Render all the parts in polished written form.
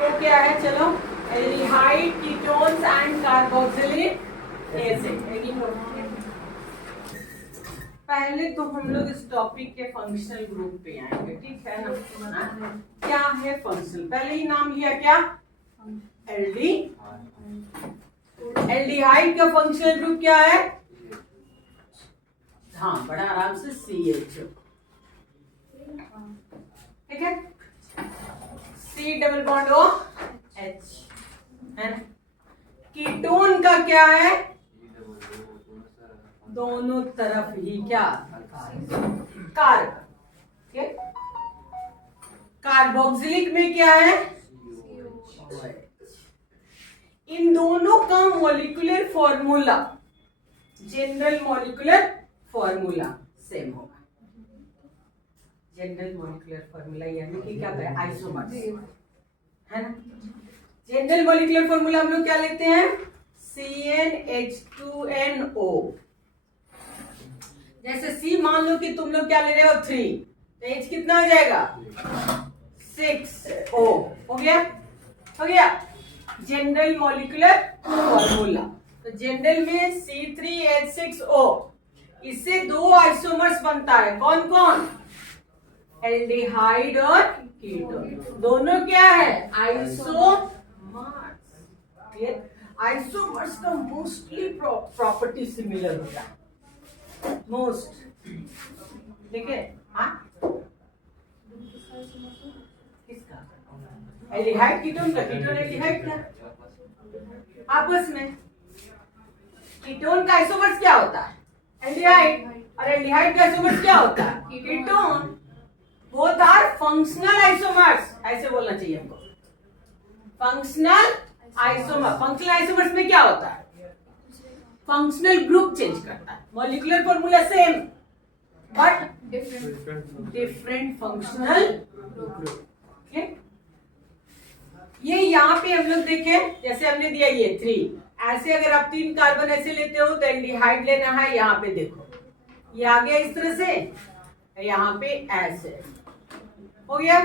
तो क्या है, चलो, aldehyde, ketones and carboxylic acid. पहले तो हम लोग इस टॉपिक के फंक्शनल ग्रुप पे आएंगे, ठीक है ना। क्या है फंक्शनल, पहले ही नाम लिया क्या, एल्डी। एल्डिहाइड का फंक्शनल ग्रुप क्या है, हाँ बड़ा आराम से CH, ठीक है, C double bond O H है ना। कीटोन का क्या है, दोनों तरफ ही क्या, कार्ब, ठीक है। कार्बोक्सिलिक में क्या है, इन दोनों का molecular formula, general molecular formula same होगा। जनरल मॉलिक्यूलर फॉर्मूला यानी कि क्या है, आइसोमर्स, है ना। जनरल मॉलिक्यूलर फॉर्मूला हम लोग क्या लेते हैं, CnH2nO। जैसे C मान लो कि तुम लोग क्या ले रहे हो 3, तो H कितना हो जाएगा 6O, हो गया, हो गया। जनरल मॉलिक्यूलर फॉर्मूला, तो जनरल में C3H6O, इससे दो आइसोमर्स बनता है, कौन कौन, एल्डिहाइड और कीटोन, दोनों क्या है, आइसोमर्स। आइसोमर्स का मोस्टली प्रॉपर्टी सिमिलर होता है, मोस्ट, ठीक है। किसका, एल्डिहाइड कीटोन का, कीटोन एल्डिहाइड का, आपस में। कीटोन का आइसोमर्स क्या होता है, एल्डिहाइड, और एल्डिहाइड का आइसोमर्स क्या होता है, ketone. Both are functional isomers, ऐसे बोलना चाहिए हमको, फंक्शनल आइसोमर। फंक्शनल आइसोमर्स में क्या होता है, फंक्शनल ग्रुप चेंज करता है, molecular formula same but different functional group, ठीक। ये यहाँ पे हम लोग देखें, जैसे हमने दिया ये 3, ऐसे अगर आप 3 कार्बन ऐसे लेते हो तो एल्डिहाइड लेना है, यहाँ पे देखो ये आ गया इस तरह से, यहाँ पे ऐसे हो गया,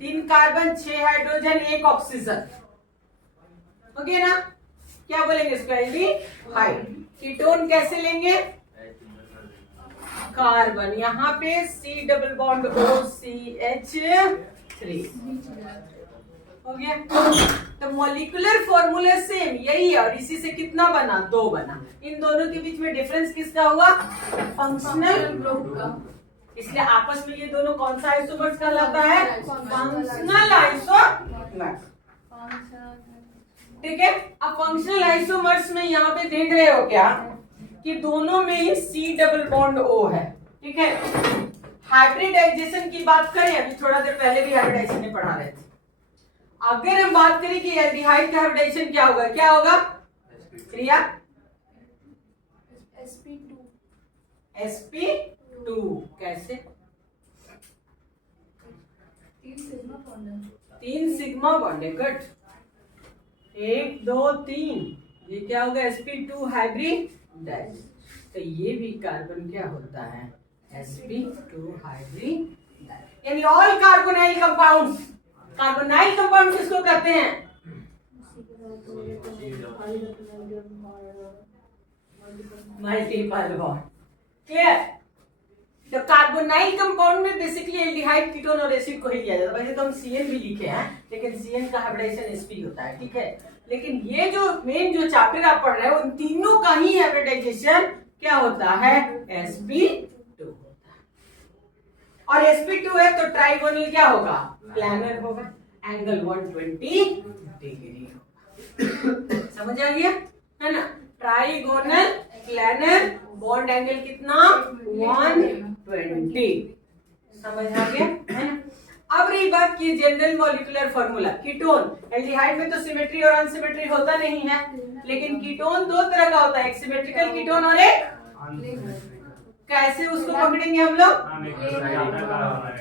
3 कार्बन 6 हाइड्रोजन 1 ऑक्सीजन, हो गया ना। क्या बोलेंगे इसको, एल्डिहाइड। कीटोन कैसे लेंगे, कार्बन, यहाँ पे C double bond O CH3, हो गया। तो मॉलिक्यूलर फॉर्मूला सेम यही है, और इसी से कितना बना, 2 बना। इन दोनों के बीच में डिफरेंस किसका हुआ, फंक्शनल ग्रुप का, इसलिए आपस में ये दोनों कौन सा आइसोमर्स कहलाता है, फंक्शनल आइसोमर्स, ठीक है। अब फंक्शनल आइसोमर्स में यहाँ पे देख रहे हो क्या कि दोनों में ही C डबल बॉन्ड O है, ठीक है। हाइब्रिडाइजेशन की बात करें, अभी थोड़ा देर पहले भी हाइब्रिडाइजेशन में पढ़ा रहे थे। अगर हम बात करें कि एल्डिहाइड का हाइब्रिडाइजेशन क्या होगा, क्या होगा क्रिया, sp2, कैसे, 3 सिग्मा बॉन्ड है, गुड, 1 2 3, ये क्या होगा, sp2 हाइब्रिडाइज। तो ये भी कार्बन क्या होता है, sp2 हाइब्रिडाइज। यानी all carbonyl compounds, carbonyl compound किसको कहते हैं, मल्टीपल बॉन्ड, क्लियर। तो कार्बोनाइल कंपाउंड में बेसिकली एल्डिहाइड, कीटोन और एसिड को ही लिया जाता है। वैसे तो हम CN भी लिखे हैं, लेकिन CN का हाइब्रिडाइजेशन sp होता है, ठीक है। लेकिन ये जो मेन जो चैप्टर आप पढ़ रहे हो, उन तीनों का ही हाइब्रिडाइजेशन क्या होता है, sp2 होता है। और sp2 है तो ट्राइगोनल क्या होगा, प्लानर होगा, एंगल 120 डिग्री होगा। समझ आ गया, है ना। ट्राइगोनल प्लानर, बॉन्ड एंगल कितना 120, समझ आ गया, है ना। अब रही बात की general molecular formula, ketone, aldehyde में तो सिमेट्री और अनसिमेट्री होता नहीं है, लेकिन कीटोन 2 तरह का होता है, एक सिमेट्रिकल कीटोन और एक, कैसे उसको पकड़ेंगे हम लोग,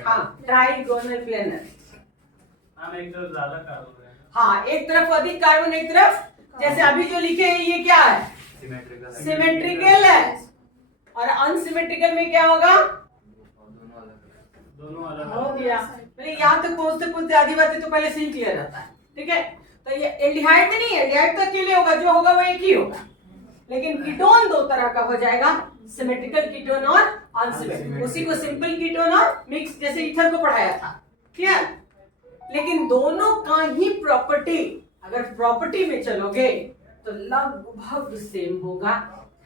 हाँ ट्राइगोनल प्लेनर, हाँ एक तरफ अधिक कार्बन, एक तरफ, जैसे अभी जो लिखे हैं ये क्या है, सिमेट्रिकल है, और अनसिमेट्रिकल में क्या होगा, दोनों अलग हो गया। मतलब यहाँ तक पहुंचते पहुंचते आधी बातें तो पहले से ही क्लियर रहता है। ठीक है, तो ये एल्डिहाइड में नहीं है, एल्डिहाइड तो अकेले होगा, जो होगा वो एक ही होगा। लेकिन कीटोन दो तरह का हो जाएगा, सिमेट्रिकल कीटोन और अनसिमेट्रिकल। उसी को सिंपल कीटोन और मिक्स, जैसे ईथर को पढ़ाया था। क्लियर? लेकिन दोनों का ही प्रॉपर्टी, अगर प्रॉपर्टी में चलोगे तो लगभग सेम होगा,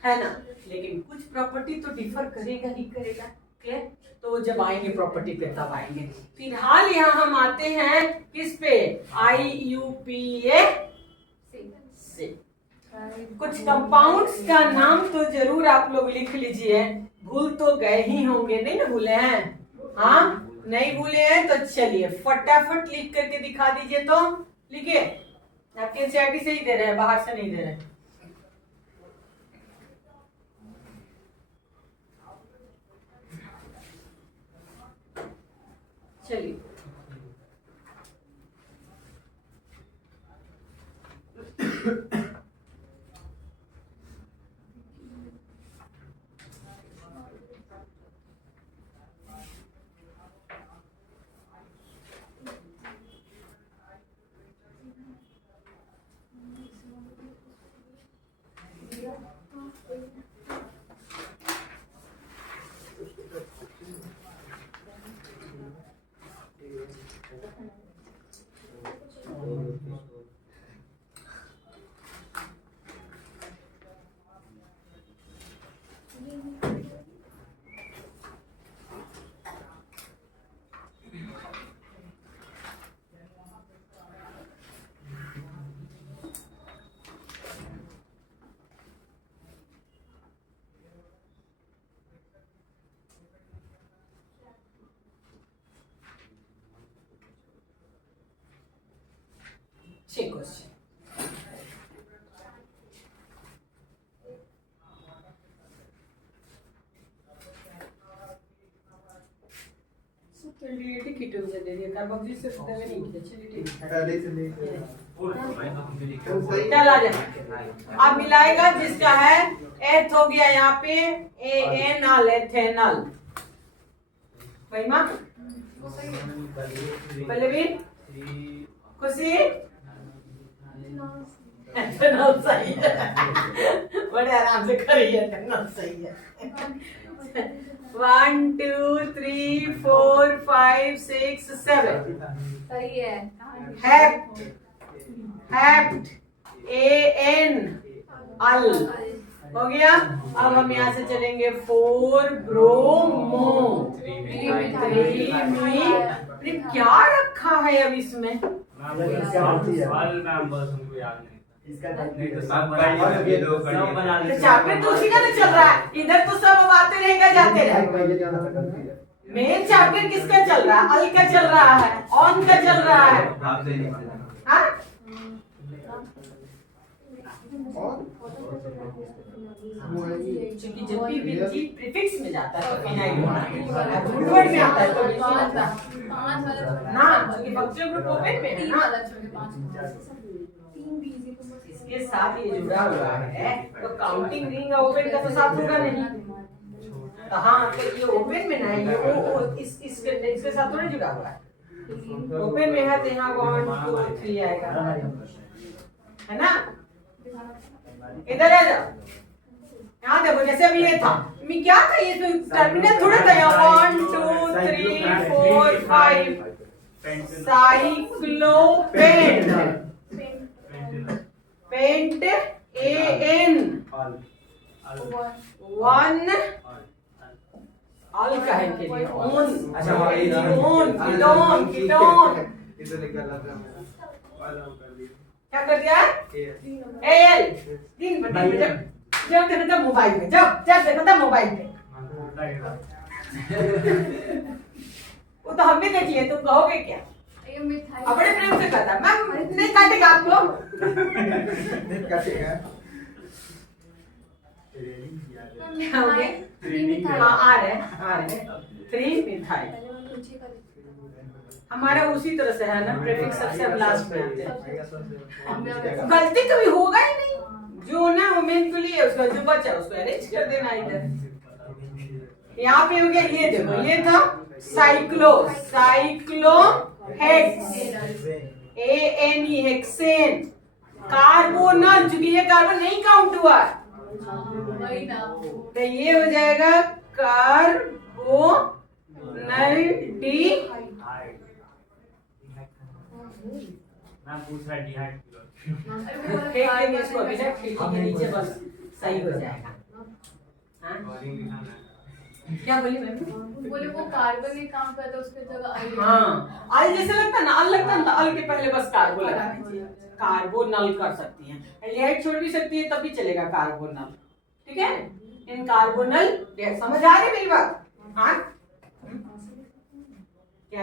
है ना। लेकिन कुछ प्रॉपर्टी तो डिफर करेगा ही करेगा। क्लियर? तो जब आएंगे प्रॉपर्टी पे तब आएंगे। फिलहाल यहाँ हम आते हैं किस पे, IUPAC से। कुछ कंपाउंड्स का नाम तो जरूर आप लोग लिख लीजिए, भूल तो गए ही होंगे, नहीं ना भूले हैं? हाँ, नहीं भूले हैं तो चलिए फटाफट लिख करके दिखा दीजिए। तो लिखिए, आपके एनसीईआरटी से ही दे रहे हैं, बाहर से नहीं दे रहे। चलिए क्वेश्चन, कीटोन से दे दिया, कार्बोक्सिल से देवे नहीं किया। चलिए ठीक है, चल आ जा। अब मिलाएगा जिसका है एथ हो गया यहाँ पे एनल, एथेनल। महिमा, पल्लवी, खुशी, एथेनल सही है, बड़े आराम से करिए, एथेनल सही है। 1 2 3 4 5 6 7 सही है। हेप्ट, हेप्ट, AN अल हो गया। अब हम यहाँ से चलेंगे 4 ब्रोमो 3 क्या रखा है अब इसमें? चैप्टर तो उसी का तो चल रहा है, इधर तो सब अब आते रहेगा जाते रहेगा। मेन चैप्टर किसका चल रहा है? अल का चल रहा है, ऑन का चल रहा है। हाँ? क्योंकि जब भी जी प्रीफिक्स में जाता है तो फिनाइल रूट वर्ड में आता है तो ना, क्योंकि फंक्शनल ग्रुप ओपन में है ना, इसके साथ ये जुड़ा हुआ है तो काउंटिंग रिंग ओपन का तो साथ होगा नहीं। तो हाँ, तो ये ओपन में नहीं है, वो इसके साथ थोड़ा जुड़ा हुआ है। ओपन में है तो यहाँ 1 2 3 आएगा, है ना। इधर आ जाओ, यहाँ देखो, जैसे अभी ये था, मैं क्या था, ये टर्मिनल थोड़ा था, यहाँ 1 2 3 4 5 साइक्लोपेंट, पेंट AN 1 अल का है के लिए ऑन, कीटोन कीटोन कीटोन क्या कर दिया? AL 3 बटे जब देखो तब मोबाइल में, जब देखो तब मोबाइल पे। वो तो हम भी देख लिए, तुम कहोगे क्या? बड़े प्रेम से करता, मैम नहीं काटेगा आपको। क्या हो गया? हाँ आ रहे 3 मिथाइल। हमारा उसी तरह से है ना, प्रीफिक्स सबसे अब लास्ट में आते हैं। गलती कभी होगा ही नहीं, जो ना वो मेन के लिए उसका जो बचा उसको अरेंज कर देना इधर। यहाँ पे हो गया, ये देखो ये था साइक्लो हेक्स ANE हेक्सेन। कार्बोनल, चूंकि ये कार्बन नहीं काउंट हुआ तो ये हो जाएगा कार्बोनल डी। फेंक देंगे इसको अभी तक खिड़की के नीचे, बस सही हो जाएगा। क्या बोली मैम? बोले वो कार्बन नहीं काम करता, उसके जगह अल। हाँ, अल जैसे लगता है ना, अल लगता है ना, अल के पहले बस कार्बो लगा दीजिए। कार्बोनल कर सकती हैं, एल्डिहाइड छोड़ भी सकती है तब भी चलेगा कार्बोनल। ठीक है, इन कार्बोनल। समझ आ रही मेरी बात? हाँ, क्या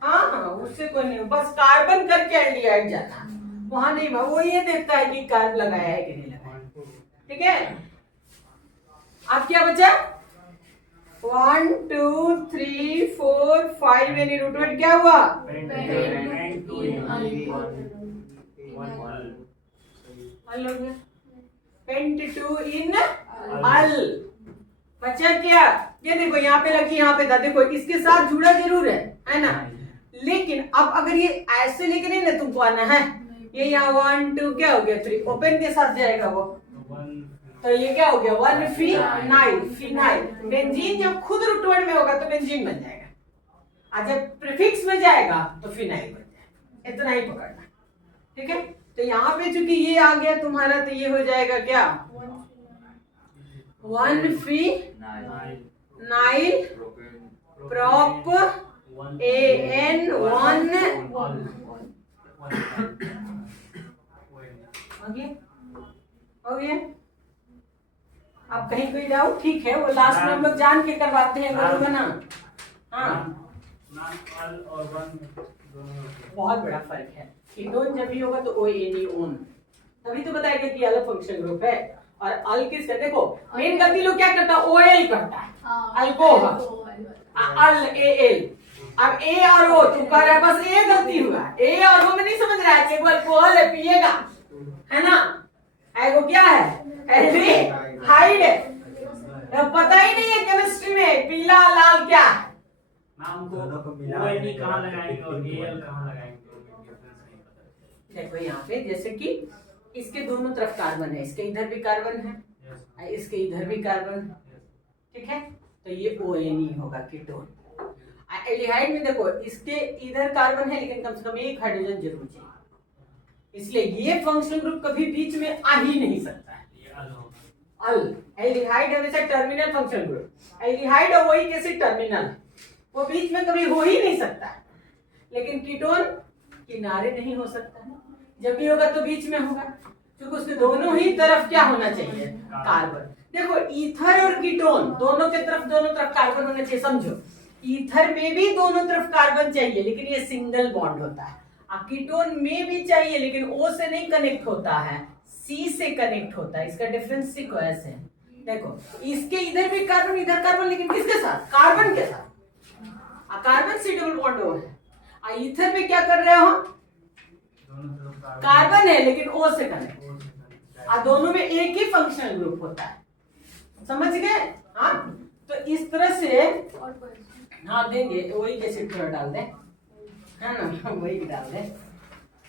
हाँ, उससे कोई नहीं, बस कार्बन करके एल्डिहाइड जाना, वहां नहीं, वो ये देखता है कि कार्ब लगाया है कि नहीं लगाया। ठीक है, अब क्या बचा? 1 2 3 4 5 यानी रूट वर्ड क्या हुआ? अल हो गया। पेंट टू इन अल। बचा क्या? ये देखो यहाँ पे लगी, यहाँ पे था, देखो इसके साथ जुड़ा जरूर है ना, लेकिन अब अगर ये ऐसे लेके नहीं ना तुमको आना है, ये यहाँ 1 2 क्या हो गया 3, ओपन के साथ जाएगा वो, तो ये क्या हो गया 1 फिनाइल। बेंजीन जब खुद रूट वर्ड में होगा तो बेंजीन बन जाएगा, और जब प्रीफिक्स में जाएगा तो फिनाइल बन जाएगा। इतना ही पकड़ना। ठीक है, तो यहाँ पे चूंकि ये आ गया तुम्हारा, तो ये हो जाएगा क्या 1 फिनाइल प्रॉप AN 1 हो गया। अब कहीं कोई डाउट? ठीक है, वो लास्ट में हम लोग जान के करवाते हैं, बोलोगे ना? हाँ, बहुत बड़ा फर्क है। कीटोन जब भी होगा तो ONE ओन, तभी तो बताएगा कि अलग फंक्शन ग्रुप है। और अल किसका, देखो मेन गलती लोग क्या करता है, OL करता है, अल्कोहल, अल AL। अब A और O तुम कह रहे बस ये गलती हुआ, A और O में नहीं समझ रहा है कि वो अल्कोहल है, पिएगा, है ना? वो क्या है, एल्डिहाइड है। पता ही नहीं है केमिस्ट्री में पीला लाल क्या है। नाम को ONE कहाँ लगाएंगे और AL कहाँ लगाएंगे, देखो यहाँ पे जैसे कि इसके दोनों तरफ कार्बन है, इसके इधर भी कार्बन है, इसके इधर भी कार्बन है। ठीक है, तो ये ONE होगा कीटोन। एल्डिहाइड में देखो इसके इधर कार्बन है, लेकिन कम से कम एक हाइड्रोजन जरूर चाहिए, इसलिए ये फंक्शनल ग्रुप कभी बीच में आ ही नहीं सकता है। अल एल्डिहाइड हमेशा टर्मिनल फंक्शनल ग्रुप, एल्डिहाइड और वही कैसे टर्मिनल, वो बीच में कभी हो ही नहीं सकता है। लेकिन कीटोन किनारे नहीं हो सकता है, जब भी होगा तो बीच में होगा, क्योंकि उसके दोनों ही तरफ क्या होना चाहिए, कार्बन। देखो ईथर और कीटोन दोनों तरफ कार्बन होना चाहिए, समझो। ईथर में भी दोनों तरफ कार्बन चाहिए, लेकिन ये सिंगल बॉन्ड होता है। कीटोन में भी चाहिए, लेकिन O से नहीं कनेक्ट होता है, C से कनेक्ट होता है। इसका डिफरेंस सिर्फ ऐसे है। देखो इसके इधर भी कार्बन, इधर कार्बन, लेकिन किसके साथ, कार्बन के साथ। कार्बन से डबल बॉन्ड हो है। ईथर में क्या कर रहे हो, कार्बन है लेकिन O से कनेक्ट, दोनों में एक ही फंक्शनल ग्रुप होता है। समझ गए? हाँ, तो इस तरह से हाँ देंगे, वही कैसे थोड़ा डाल दें, है ना, वही भी डाल दे,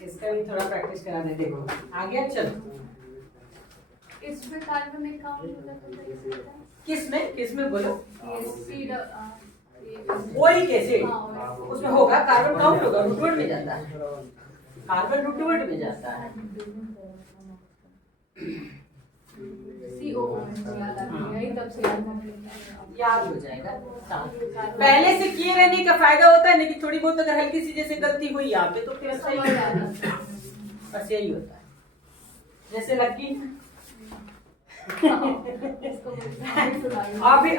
इसका भी थोड़ा प्रैक्टिस करा दे। देखो आ गया, चलो। इसमें कार्बन में काउंट होता है, किसमें बोलो, वही कैसे उसमें होगा, कार्बन काउंट होगा, रूट वर्ड में जाता है, कार्बन रूट वर्ड में जाता है। याद हो जाएगा, पहले से किए रहने का फायदा होता है, लेकिन थोड़ी बहुत अगर हल्की सी जैसे गलती हुई यहाँ पे तो फिर सही हो जाता है, बस यही होता है। जैसे लकी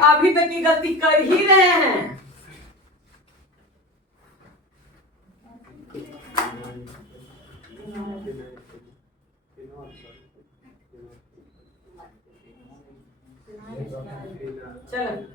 अभी तक ये गलती कर ही रहे हैं। चलो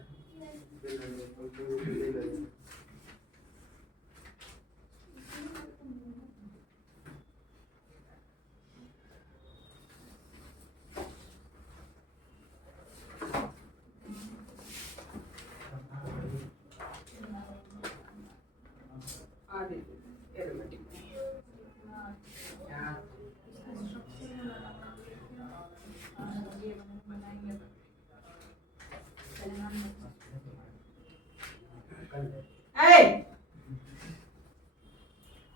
ए,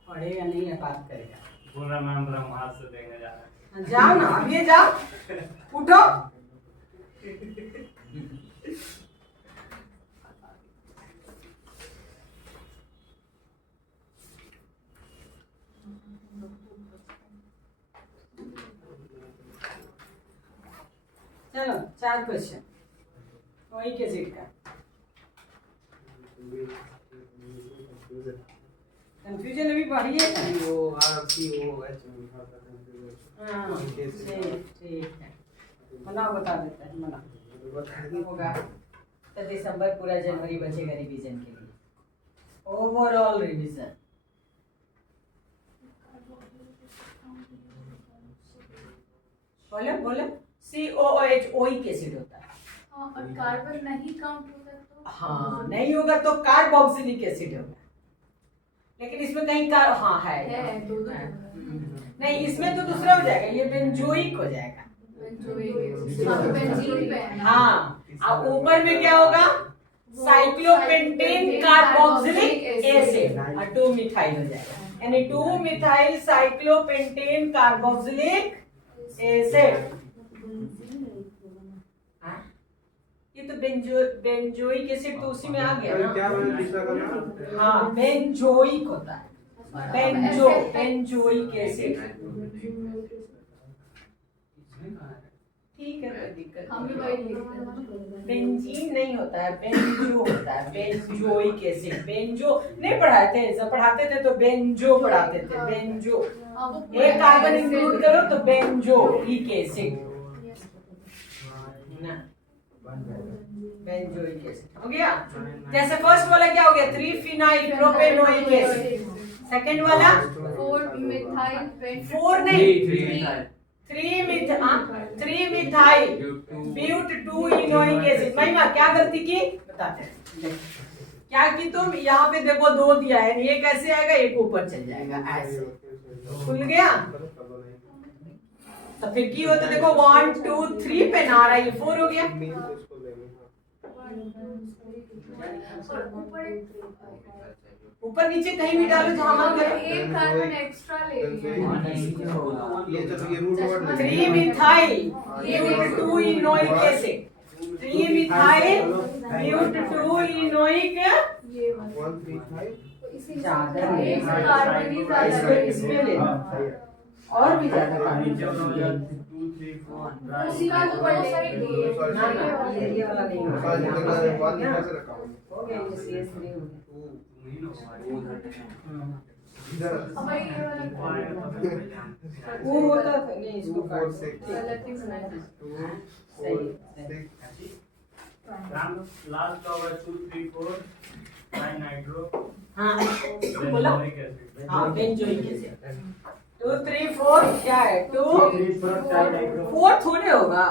पढ़ेगा नहीं है, बात करेगा। बोल रहा मैम ब्रह्मास्त्र देखने जा रहा है। जाओ ना, अब ये जाओ, उठो। चलो 4 क्वेश्चन वही के सीट का। कंफ्यूजन अभी बढ़ी है। हाँ, ठीक है, मना बता देता है, मना होगा तो दिसंबर पूरा जनवरी बचेगा रिवीजन के लिए, ओवरऑल रिवीजन। बोले बोले COOH ओइक एसिड होता है। हाँ, और कार्बन नहीं काउंट होगा तो? हाँ, नहीं होगा तो कार्बोक्सिलिक एसिड होगा, लेकिन इसमें कहीं कार हाँ है दो नहीं, इसमें तो दूसरा हो जाएगा, ये बेंजोइक हो जाएगा। हाँ, अब ऊपर में क्या होगा, साइक्लोपेंटेन कार्बोक्सिलिक एसिड और 2 मिथाइल हो जाएगा, यानी 2 मिथाइल साइक्लोपेंटेन कार्बोक्सिलिक एसिड। ये तो बेंजोइक एसिड तो उसी में आ गया ना। हाँ, बेंजोइक होता है, बेंजोइक एसिड। ठीक है, कोई दिक्कत हम भी नहीं। वही लिखते हैं। बेंजीन नहीं होता है, बेंजो होता है, बेंजोइक एसिड। बेंजो नहीं पढ़ाए थे, जब पढ़ाते थे तो बेंजो पढ़ाते थे, बेंजो। एक कार्बन इंक्लूड करो तो बेंजोइक एसिड ना, बेंजोइक एसिड हो गया। जैसे फर्स्ट वाला क्या हो गया, 3 फिनाइल प्रोपेनोइक एसिड। सेकंड वाला 4 मिथाइल 4 नहीं 3 मिथाइल ब्यूट 2 इनोइक एसिड। महिमा क्या गलती की बताते हैं, क्या की तुम यहाँ पे देखो 2 दिया है, ये कैसे आएगा, एक ऊपर चल जाएगा ऐसे, खुल गया। तो फिर की होता देखो 1 2 3 पे ना आ रहा है, ये 4 हो गया। ऊपर नीचे कहीं भी डालो जहां मन करे। एक कार्बन एक्स्ट्रा ले लिए। 3 methyl but 2 enoic acid, 3 methyl but 2 enoic ज्यादा नहीं, कार्बन ही ज्यादा है। इसमें ले और भी ज्यादा कार्बन। उसी का तो बड़ा साइड है। ना ना, ये वाला नहीं होगा, हो गया ये CS नहीं हो गया। हमारी ये वाला वो होता था नहीं, इसको काट से गलती बनाया। सही। लास्ट का होगा 2 3 4 5 नाइट्रो। हाँ बोला, हाँ बेंजोइक एसिड 2 3 4 क्या है, 2 4 थोड़े होगा,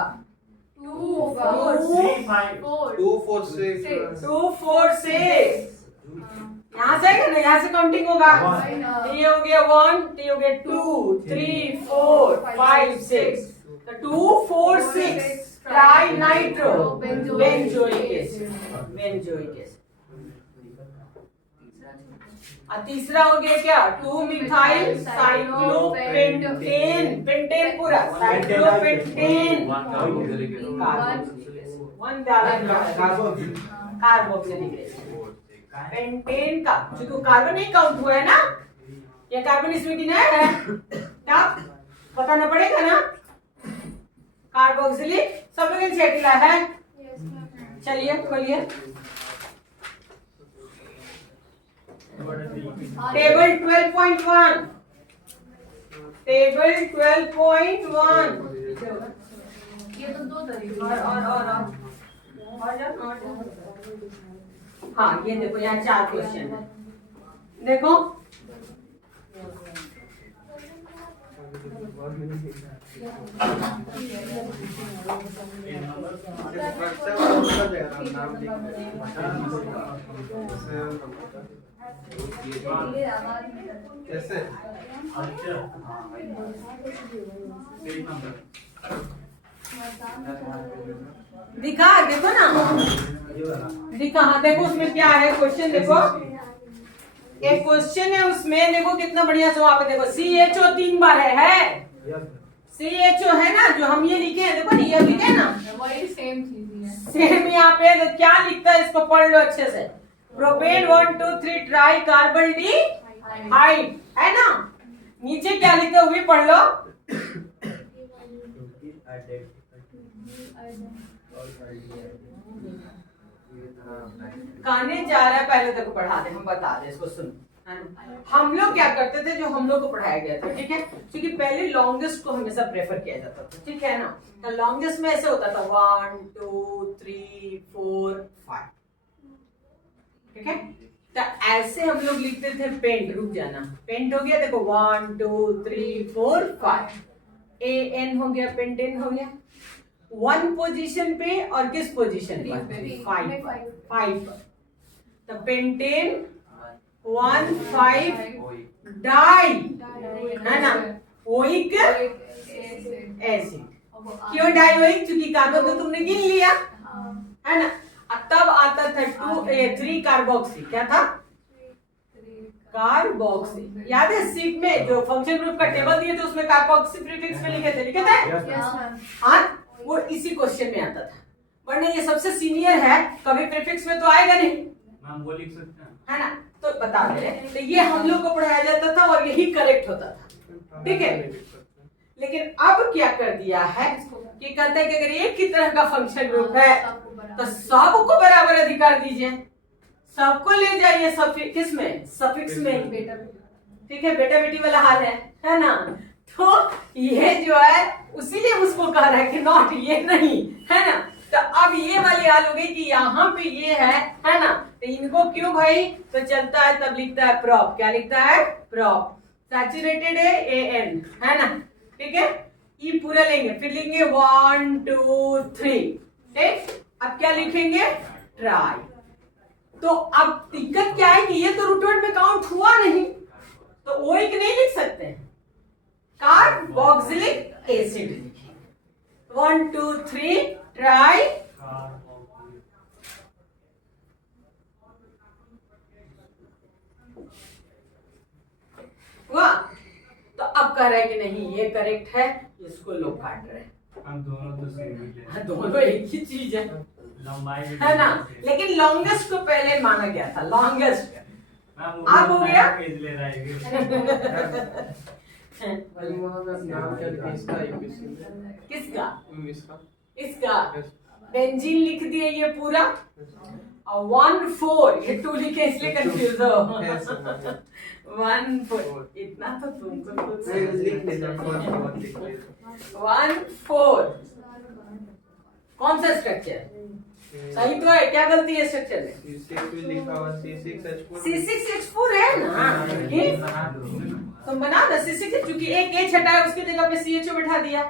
2 होगा। 3 5 2 4 6 2 4 6 यहाँ से आएगा ना, यहाँ से काउंटिंग होगा। ये हो गया 1, ये हो गया 2 3 4 5 6, तो 2 4 6 tri nitro benzoic acid, benzoic acid. और तीसरा हो गया क्या, 2 मिथाइल साइक्लोपेंटेन, पेंटेन पूरा साइक्लोपेंटेन कार्बोक्सिलिक एसिड। पेंटेन का जो कार्बन नहीं काउंट हुआ है ना, ये कार्बन इसमें गिनाया है, क्या बताना पड़ेगा ना। कार्बोक्सिलिक सब लोग चेक है। चलिए खोलिए टेबल 12.1, टेबल 12.1। ये तो 2 तरीके और हाँ, ये देखो यहाँ 4 क्वेश्चन है, देखो कैसे अच्छा 1 नंबर दिखा, देखो ना, दिखा, हाँ देखो उसमें क्या है क्वेश्चन, देखो एक क्वेश्चन है उसमें, देखो कितना बढ़िया जवाब है, देखो CHO 3 बार है CHO है ना, जो हम ये लिखे हैं, देखो ये लिखे हैं ना, वही सेम चीज ही है। सेम यहाँ पे तो क्या लिखता है, इसको पढ़ लो अच्छे से। Propane 1 2 3 try carbon D hide, है ना, नीचे क्या लिखते हो वो भी पढ़ लो। कहने जा रहा है, पहले तक पढ़ा दे, हम बता दे इसको, सुन, है ना। हम लोग क्या करते थे, जो हम लोग को पढ़ाया गया था, ठीक है, क्योंकि पहले लॉन्गेस्ट को हमेशा प्रेफर किया जाता था, ठीक है ना, तो लॉन्गेस्ट में ऐसे होता था 1 2 3 4 5, ठीक है, तो ऐसे हम लोग लिखते थे पेंट, रुक जाना, पेंट हो गया, देखो 1 2 3 4 5, AN हो गया, पेंटेन हो गया, 1 पोजीशन पे और किस पोजीशन पे, 5 तो पेंटेन 1 5 डाई, है ना, ओइक एसिड, क्यों डाइओइक, क्योंकि कार्बन तो तुमने गिन लिया, है ना, तब आता था 3 कार्बोक्सी, क्या था, कार्बोक्सी, याद है सीट में जो फंक्शन ग्रुप का टेबल दिए थे उसमें कार्बोक्सी प्रीफिक्स में लिखे थे हाँ, वो इसी क्वेश्चन में आता था, वरना ये सबसे सीनियर है, कभी प्रीफिक्स में तो आएगा नहीं, मैम वो लिख सकते हैं, है ना, तो बता दे, तो ये हम लोग को पढ़ाया जाता था और यही करेक्ट होता था, ठीक है, लेकिन अब क्या कर दिया है कि कहते हैं कि अगर एक की तरह का फंक्शन ग्रुप है तो सबको बराबर अधिकार दीजिए, सबको ले जाइए किस में, सफिक्स में, ठीक है, बेटा बेटी वाला हाल है ना, तो ये जो है उसीलिए उसको कह रहा है कि नॉट, ये नहीं, है ना, तो अब ये वाली हाल हो गई कि यहाँ पे ये है ना, तो इनको क्यों भाई, तो चलता है तब लिखता है प्रॉप, क्या लिखता है, प्रॉप, सैचुरेटेड है AN, है ना, ठीक है, ये पूरा लेंगे, फिर लेंगे 1 2 3, ठीक, अब क्या लिखेंगे, ट्राई, तो अब दिक्कत क्या है कि ये तो रूट वर्ड में काउंट हुआ नहीं, तो वो एक नहीं लिख सकते, कार्बोक्सिलिक एसिड लिखेंगे, 1 2 3 ट्राई, हुआ, तो अब कह रहे हैं कि नहीं ये करेक्ट है, इसको लोग काट रहे हैं, हम दोनों तो सेम ही हाँ, दोनों एक ही चीज है, लंबाई भी है ना, लेकिन लॉन्गेस्ट को पहले माना गया था, लॉन्गेस्ट, मैम अब हो गया, पेज ले रहा है नाम क्या लिखा इसका, किसका, इसका, इसका बेंजीन लिख दिए ये पूरा, और 1 4 ये 2 लिखे इसलिए कंफ्यूज हो, 1 4 इतना तो तुमको खुद से लिख लेना, 1 4 कौन सा स्ट्रक्चर सही तो है, क्या गलती है स्ट्रक्चर में, C6 भी लिखा हुआ, C6H4 C6H4 है ना, ये तुम बना दो C6, क्योंकि एक H हटाया उसकी जगह पे CHO बैठा दिया,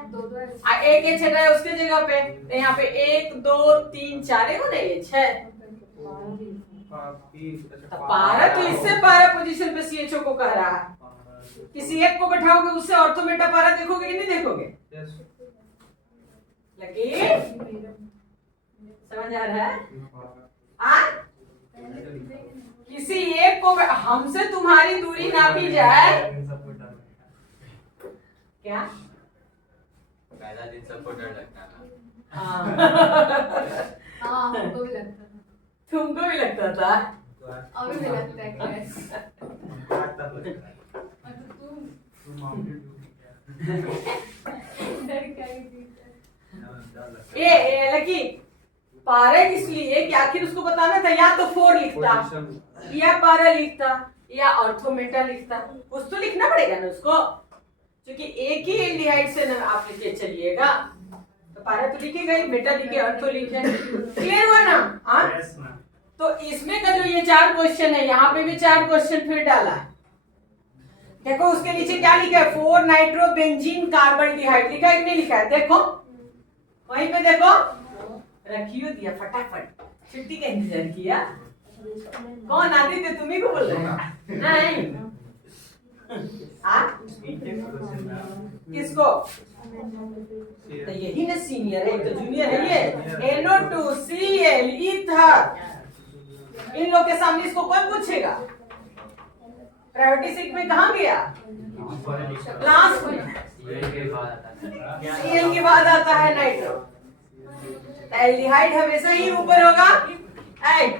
एक H हटाया उसके जगह पे, तो यहाँ पे 1 2 3 4 है ना, H है, तो पारा तो इससे पारा पोजीशन पे CHO को कह रहा है, किसी एक को बैठाओगे उससे ऑर्थोमेटा पारा देखोगे कि नहीं देखोगे, लगे समझ आ रहा है, किसी एक को, हमसे तुम्हारी दूरी नापी जाए, क्या पहला दिन सबको डर लगता था, हाँ हमको भी लगता था, तुमको भी लगता था, अभी भी लगता है कैस, ये लकी पारा इसलिए कि आखिर उसको बताना था, या तो 4 लिखता या पारा लिखता या ऑर्थोमेटा लिखता, कुछ तो लिखना पड़ेगा ना उसको, क्योंकि एक ही एल्डिहाइड से ना आप लिखे चलिएगा, तो पारा तो लिखेगा ही, बेटा लिखे, ऑर्थो लिखे, क्लियर हुआ ना, हाँ, तो इसमें का जो ये 4 क्वेश्चन है, यहाँ पे भी 4 क्वेश्चन फिर डाला है, देखो उसके नीचे क्या लिखा है, 4 नाइट्रोबेंजीन कार्बन डिहाइड लिखा है कि नहीं लिखा है, देखो वहीं पे देखो, रखियो दिया फटाफट, छुट्टी का इंतजार किया, कौन आदित्य तुम्ही को बोल रहे हैं, नहीं हाँ किसको? Serial. तो यही ना सीनियर है, तो जूनियर है ये। NO2Cl ether. इन लोग के सामने इसको कौन पूछेगा? प्रायोरिटी सीट में कहाँ गया? लास्ट में। Cl के बाद आता है नाइट्रो। एल्डिहाइड हमेशा ही ऊपर होगा। ऐड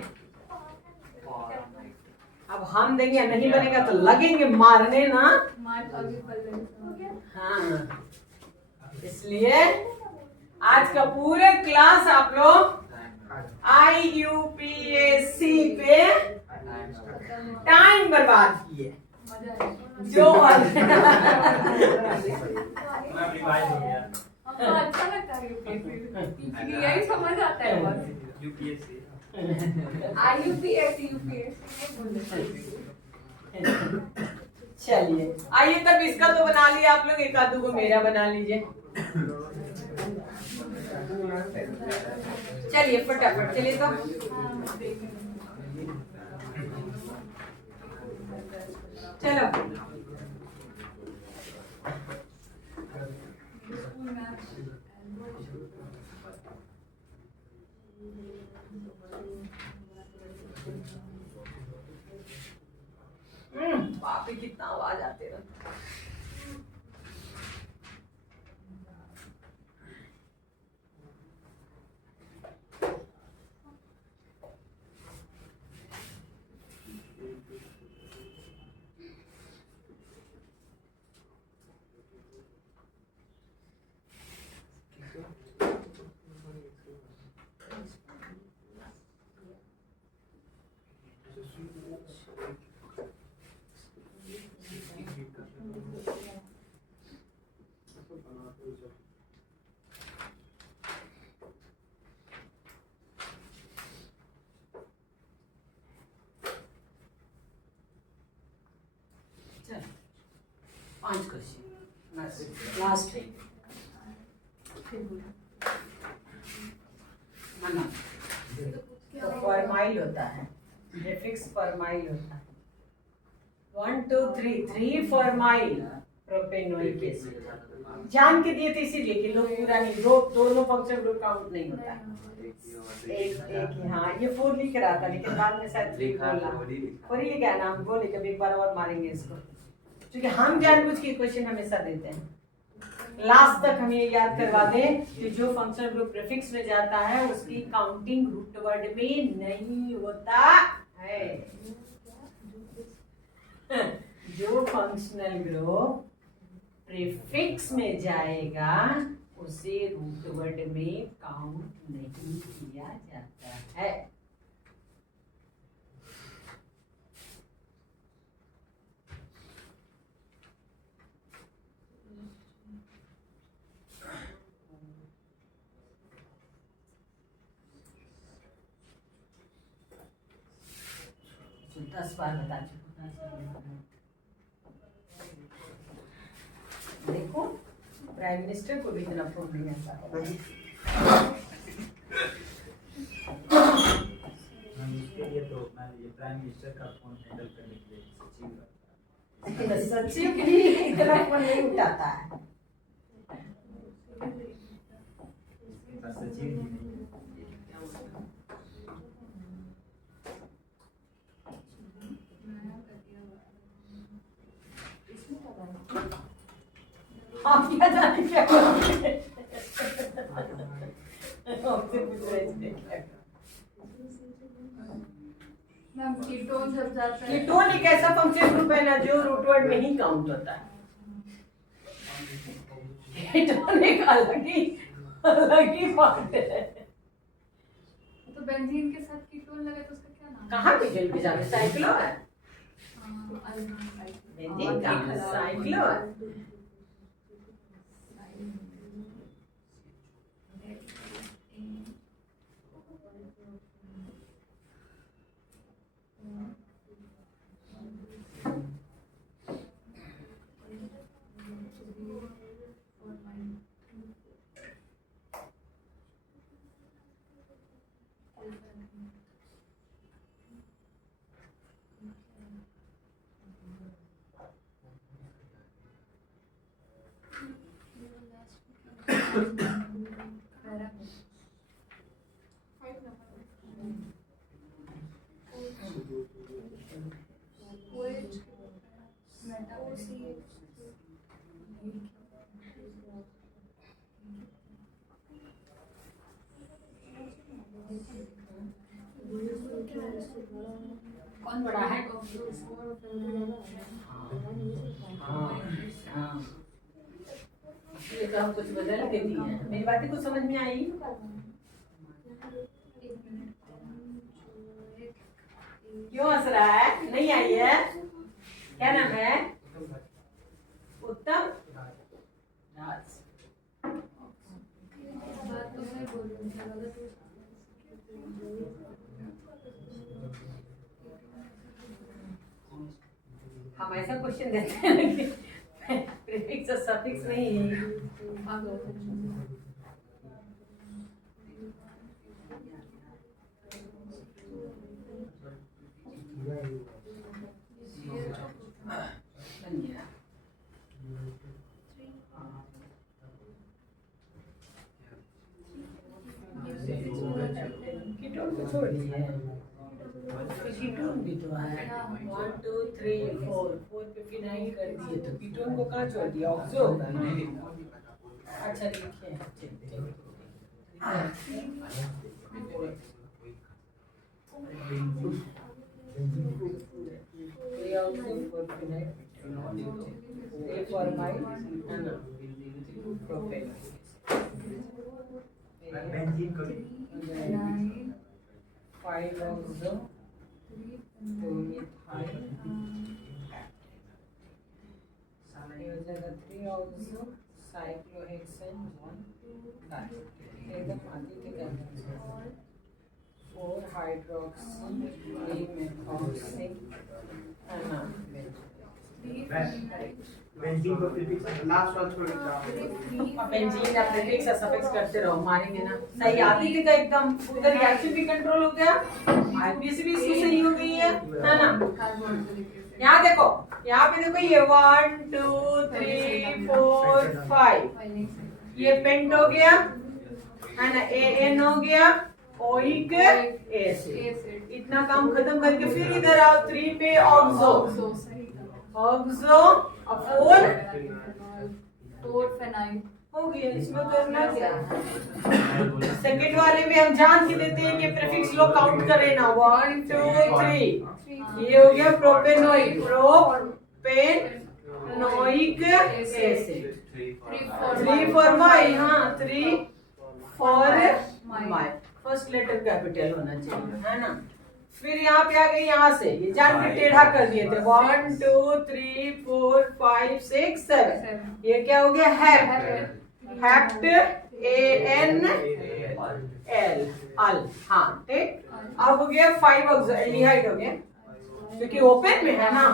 अब हम देंगे, नहीं बनेगा तो लगेंगे मारने ना। हाँ, इसलिए आज का पूरे क्लास आप लोग IUPAC पे टाइम बर्बाद किए। जो रिवाइज हो गया। हमको अच्छा लगता है यूपीएससी, यही समझ आता है बस। यूपीएससी IUPAC यूपीएससी चलिए आइए, तब इसका तो बना लिया आप लोग, एक आधू को मेरा बना लीजिए। चलिए फटाफट चलिए तो। चलो बाप रे कितना आवाज आते रहता। चलो 5 क्वेश्चन लास्ट है। माना तो फॉर्माइल होता है, प्रीफिक्स फॉर्माइल होता है। 1 2 3 3 फॉर्माइल प्रोपेनोइक एसिड जान के दिए थे इसीलिए कि लोग पूरा नहीं, दो दोनों फंक्शन ग्रुप काउंट नहीं होता है। एक ही, हाँ ये 4 लिख रहा था लेकिन बाद में शायद बोला 4 ही लिखा है नाम, बोले कभी एक बार और मारेंगे इसको, क्योंकि हम जानबूझ के क्वेश्चन हमेशा देते हैं। लास्ट तक हम ये याद करवा दें कि जो फंक्शनल ग्रुप प्रीफिक्स में जाता है उसकी काउंटिंग रूट वर्ड में नहीं होता है। जो फंक्शनल ग्रुप प्रीफिक्स में जाएगा उसे रूट वर्ड में काउंट नहीं किया जाता है। तो 10 बार बता चुका। देखो प्राइम मिनिस्टर को भी इतना फोन नहीं आता इसके लिए तो मान लीजिए प्राइम मिनिस्टर का फोन हैंडल करने के लिए सचिव है। सचिव भी इतना फोन नहीं उठाता है। सचिव जी नहीं। आप क्या जाने क्या करोगे? मैम कीटोन जब जाता है, कीटोन एक ऐसा फंक्शन ग्रुप है ना जो रूट वर्ड में ही काउंट होता है। कीटोन एक अलग ही बात है। तो बेंजीन के साथ कीटोन लगे तो उसका क्या नाम है? कहाँ पे जल के जाते? साइक्लो है। अल्कोहल। बेंजीन का साइक्लो है। कौन बड़ा है? हाँ, ये तो हम कुछ बदल के दिए हैं। मेरी बातें कुछ समझ में आई? क्यों हंस रहा है? नहीं आई है? क्या नाम है? उत्तम राज। हम ऐसा क्वेश्चन देते हैं कि प्रीफिक्स और सफिक्स नहीं है। कीटोन को छोड़ दिए। कीटोन भी तो है। 1 2 3 4 459 कर दिए तो कीटोन को कहाँ छोड़ दिया? ऑक्सो होगा। अच्छा देखिए, बेंजीन को 5 ऑक्सो 2 मिथाइल, ये हो जाएगा 3 ऑक्सो साइक्लोहेक्सेन 1 एकदम आदि के अंदर 4 हाइड्रोक्सी 3 मेथॉक्सी है ना। बेंजीन को प्रीफिक्स लास्ट वाला छोड़ दो। अब बेंजीन या प्रीफिक्स या सफिक्स करते रहो, मारेंगे ना। सही आती थी तो एकदम उधर रिएक्शन भी कंट्रोल हो गया, आईपीसी भी इसकी सही हो गई है ना। यहाँ देखो, यहाँ पे देखो, ये 1 2 3 4 5 ये पेंट हो गया है ना, एन हो गया, ओइक एसिड। इतना काम खत्म करके फिर इधर आओ 3 पे ऑक्सो ऑक्सो और 4 फेनाइल हो गया। इसमें करना क्या? सेकंड वाले में हम जान के देते हैं कि प्रीफिक्स लोग काउंट करें ना। 1 2 3 ये हो गया propanoic, propanoic acid. 3 formula, हाँ 3 formula. First letter capital होना चाहिए है ना। फिर यहाँ पे आ गई, यहाँ से ये जान के टेढ़ा कर दिए थे। 1 2 3 4 5 6 7 ये क्या हो गया? हेप्ट ANL अल, हाँ ठीक। अब हो गया 5 ऑक्सो एल्डिहाइड हो गया, क्योंकि ओपन में है ना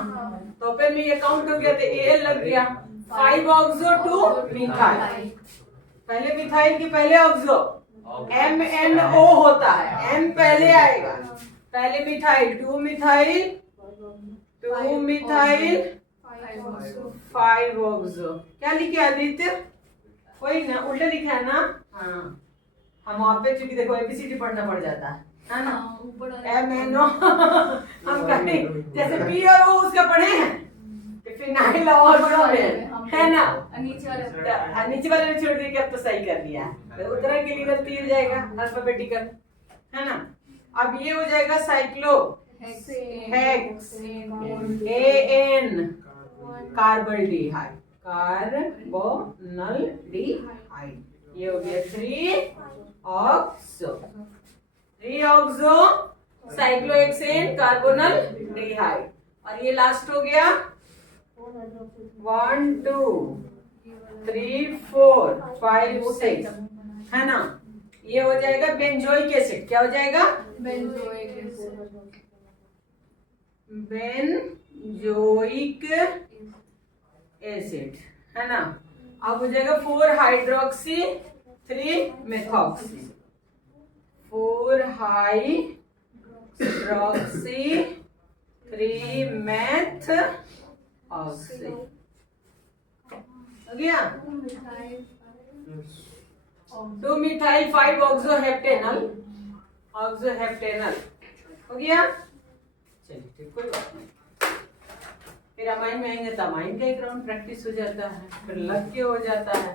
तो ओपन में ये काउंट हो गया तो AL लग गया। 5 ऑक्सो 2 मिथाइल, पहले मिथाइल की पहले ऑक्सो MNO होता है, M पहले आएगा, पहले मिथाइल 2 मिथाइल 2 मिथाइल 5 ऑक्सो। क्या लिखे आदित्य? कोई ना उल्टा लिखा है ना। हाँ हम वहाँ पे चूंकि देखो ABCD पढ़ना पड़ जाता है ना। MNO हम कहें जैसे P और O उसका पढ़े हैं तो फिनाइल और पढ़ोगे है ना। नीचे वाले ने छोड़ दिया कि अब तो सही कर दिया, तो उतरा के लिए गलती हो जाएगा अल्फाबेटिकल है ना। अब ये हो जाएगा साइक्लो हेक्स AN कार्बोल्डिहाइड, कार्बोनल डिहाइड। ये हो गया 3 ऑक्सो साइक्लोहेक्सेन कार्बोनल डिहाइड। और ये लास्ट हो गया 1 2 3 4 5 6 है ना। ये हो जाएगा बेंजोइक एसिड। क्या हो जाएगा? बेंजोइक एसिड है ना। अब हो जाएगा 4 hydroxy 3 methoxy, 4 hydroxy 3 methoxy हो गया। 2 मिथाइल 5 ऑक्सोहेप्टेनल हो गया। चलिए ठीक, कोई बात नहीं। फिर अमाइन में आएंगे तो अमाइन का एक राउंड प्रैक्टिस हो जाता है, फिर लग के हो जाता है।